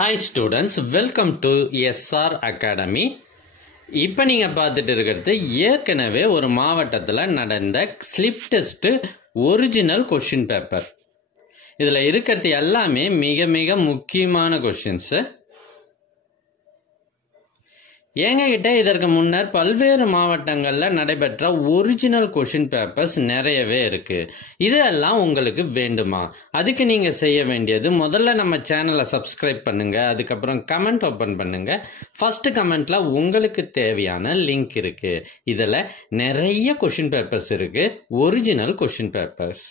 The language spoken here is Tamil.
Hi students, welcome to SR Academy. இப்போ நீங்கள் பார்த்துட்டு இருக்கிறது ஏற்கனவே ஒரு மாவட்டத்தில் நடந்த slip test original question paper. இதில் இருக்கிறது எல்லாமே மிக மிக முக்கியமான கொஷின்ஸு. எங்ககிட்ட இதற்கு முன்னர் பல்வேறு மாவட்டங்களில் நடைபெற்ற ஒரிஜினல் கொஷின் பேப்பர்ஸ் நிறையவே இருக்குது. இதெல்லாம் உங்களுக்கு வேண்டுமா? அதுக்கு நீங்கள் செய்ய வேண்டியது முதல்ல நம்ம சேனலை சப்ஸ்கிரைப் பண்ணுங்கள், அதுக்கப்புறம் கமெண்ட் ஓப்பன் பண்ணுங்கள். ஃபஸ்ட்டு கமெண்ட்டில் உங்களுக்கு தேவையான லிங்க் இருக்குது. இதில் நிறைய கொஷின் பேப்பர்ஸ் இருக்குது, ஒரிஜினல் கொஷின் பேப்பர்ஸ்.